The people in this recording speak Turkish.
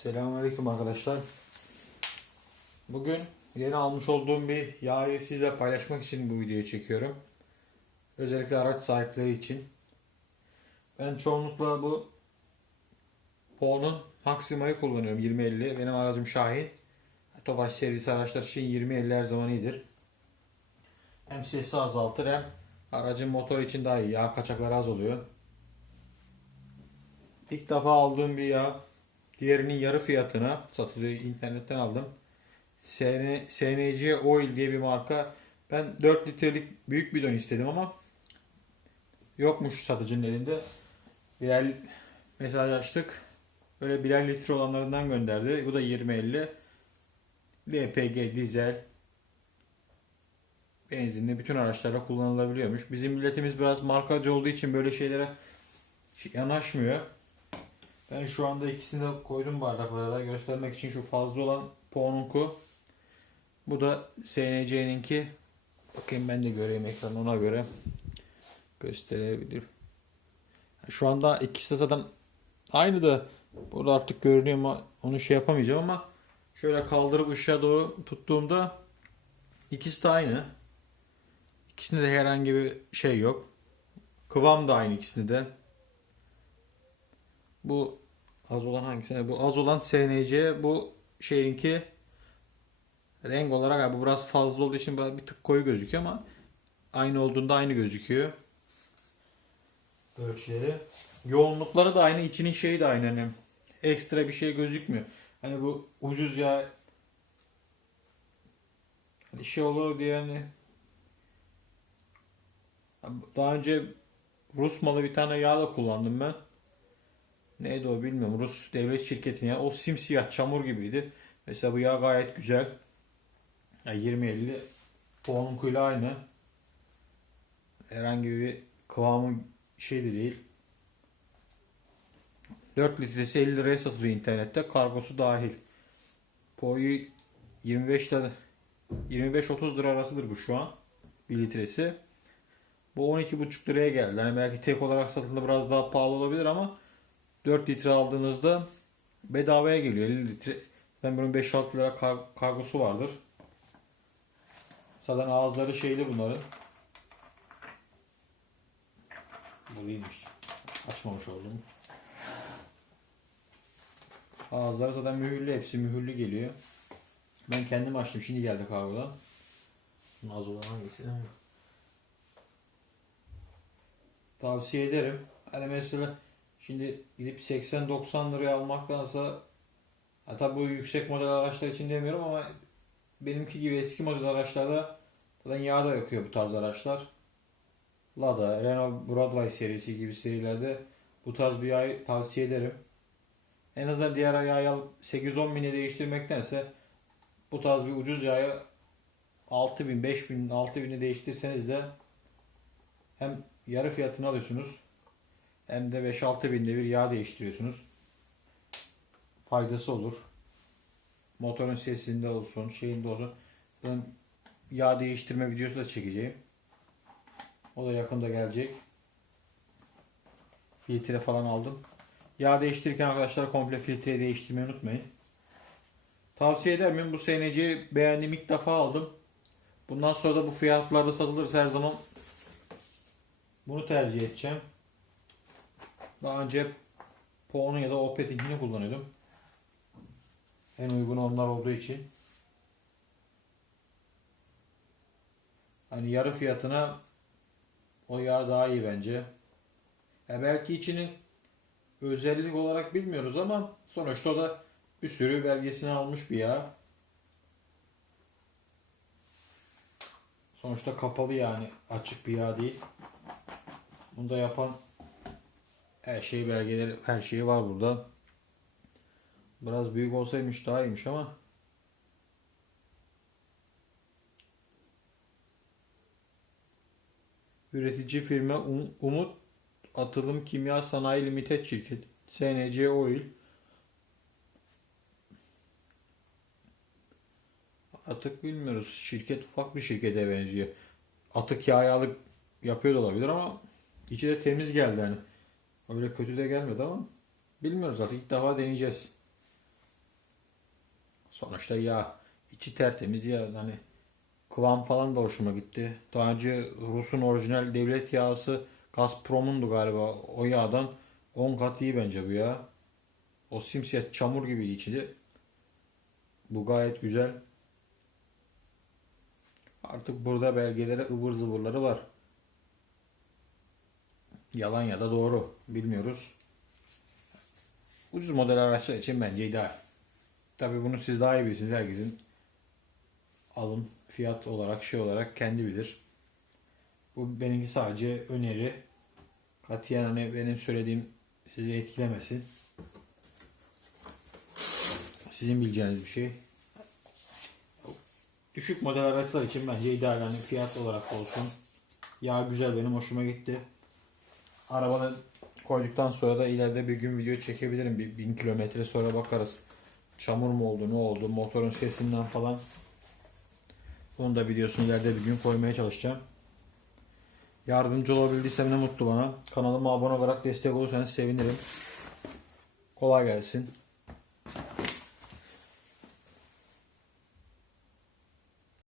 Selamünaleyküm arkadaşlar. Bugün yeni almış olduğum bir yağı sizle paylaşmak için bu videoyu çekiyorum. Özellikle araç sahipleri için. Ben çoğunlukla bu Po'nun Maxima'yı kullanıyorum 2050. Benim aracım Şahin. Tofaş serisi araçlar için 2050 her zaman iyidir. Hem sesi azaltır hem aracın motoru için daha iyi. Yağ kaçakları az oluyor. İlk defa aldığım bir yağ Diğerinin yarı fiyatına satılıyor. internetten aldım. SN, SNC Oil diye bir marka. Ben 4 litrelik büyük bidon istedim ama yokmuş satıcının elinde. Birer mesaj açtık. Böyle birer litre olanlarından gönderdi. Bu da 20-50. LPG, dizel, benzinli bütün araçlarda kullanılabiliyormuş. Bizim milletimiz biraz markacı olduğu için böyle şeylere yanaşmıyor. Ben şu anda ikisini de koydum bardaklara da göstermek için şu fazla olan Po'nunku. Bu da SNC'ninki. Bakayım ben de göreyim ekran ona göre gösterebilirim. Şu anda ikisi de zaten aynı da burada artık görünüyor ama onu şey yapamayacağım ama şöyle kaldırıp ışığa doğru tuttuğumda ikisi de aynı. İkisinde de herhangi bir şey yok. Kıvam da aynı ikisinde de. Bu az olan hangisi? Bu az olan SNC. Bu şeyinki renk olarak abi bu biraz fazla olduğu için bir tık koyu gözüküyor ama aynı olduğunda aynı gözüküyor. Ölçüleri. Yoğunlukları da aynı. içinin şeyi de aynı. Hani ekstra bir şey gözükmüyor. Hani bu ucuz ya hani şey olur diye hani daha önce Rus malı bir tane yağ da kullandım ben. Neydi o bilmiyorum. Rus devlet şirketinin ya. O simsiyah çamur gibiydi. Mesela bu yağ gayet güzel. Yani 20-50 puanunkuyla aynı. Herhangi bir kıvamı şey de değil. 4 litresi 50 liraya satılıyor internette. Kargosu dahil. Po'yu 25 lira 25-30 lira arasıdır bu şu an. 1 litresi. Bu 12,5 liraya geldi. Hani belki tek olarak satıldığında biraz daha pahalı olabilir ama 4 litre aldığınızda bedavaya geliyor 50 litre. Ben bunun 5-6 lira kar- kargosu vardır. Zaten ağızları şeyli bunların. Buluymuş. Açmamış oldum. Ağızları zaten mühürlü. Hepsi mühürlü geliyor. Ben kendim açtım. Şimdi geldi kargodan. Az olan hangisi? Tavsiye ederim. Hani mesela Şimdi gidip 80-90 liraya almaktansa ha tabi bu yüksek model araçlar için demiyorum ama benimki gibi eski model araçlarda zaten yağ da yakıyor bu tarz araçlar. Lada, Renault Broadway serisi gibi serilerde bu tarz bir yağ tavsiye ederim. En azından diğer yağı alıp 8-10 bine değiştirmektense bu tarz bir ucuz yağı 6 bin, 5 bin, 6 bini değiştirseniz de hem yarı fiyatını alıyorsunuz hem de 5-6 binde bir yağ değiştiriyorsunuz. Faydası olur. Motorun sesinde olsun, şeyinde olsun. Ben yağ değiştirme videosu da çekeceğim. O da yakında gelecek. Filtre falan aldım. Yağ değiştirirken arkadaşlar komple filtreyi değiştirmeyi unutmayın. Tavsiye eder miyim? Bu SNC'yi beğendiğim ilk defa aldım. Bundan sonra da bu fiyatlarda satılırsa her zaman bunu tercih edeceğim. Daha önce Po'nun ya da Opet'inkini kullanıyordum. En uygun onlar olduğu için. Hani yarı fiyatına o yağ daha iyi bence. Ya belki içinin özellik olarak bilmiyoruz ama sonuçta da bir sürü belgesini almış bir yağ. Sonuçta kapalı yani açık bir yağ değil. Bunu da yapan her şey belgeleri, her şeyi var burada. Biraz büyük olsaymış daha iyiymiş ama. Üretici firma Um- Umut Atılım Kimya Sanayi Limited Şirket SNC Oil Atık bilmiyoruz. Şirket ufak bir şirkete benziyor. Atık yağı alıp yapıyor da olabilir ama içi de temiz geldi hani. Öyle kötü de gelmedi ama bilmiyoruz artık ilk defa deneyeceğiz. Sonuçta yağ. içi tertemiz ya. Hani kıvam falan da hoşuma gitti. Daha önce Rus'un orijinal devlet yağısı Gazprom'undu galiba. O yağdan 10 kat iyi bence bu yağ. O simsiyah çamur gibiydi içi de. Bu gayet güzel. Artık burada belgelere ıvır zıvırları var. Yalan ya da doğru bilmiyoruz. Ucuz model araçlar için bence ideal. Tabi bunu siz daha iyi bilirsiniz. Herkesin alım fiyat olarak şey olarak kendi bilir. Bu benimki sadece öneri. Katiyen hani benim söylediğim sizi etkilemesin. Sizin bileceğiniz bir şey. Düşük model araçlar için bence ideal. Hani fiyat olarak olsun. Yağ güzel benim hoşuma gitti. Arabada koyduktan sonra da ileride bir gün video çekebilirim. Bir bin kilometre sonra bakarız. Çamur mu oldu ne oldu motorun sesinden falan. Onu da videosunu ileride bir gün koymaya çalışacağım. Yardımcı olabildiysem ne mutlu bana. Kanalıma abone olarak destek olursanız sevinirim. Kolay gelsin.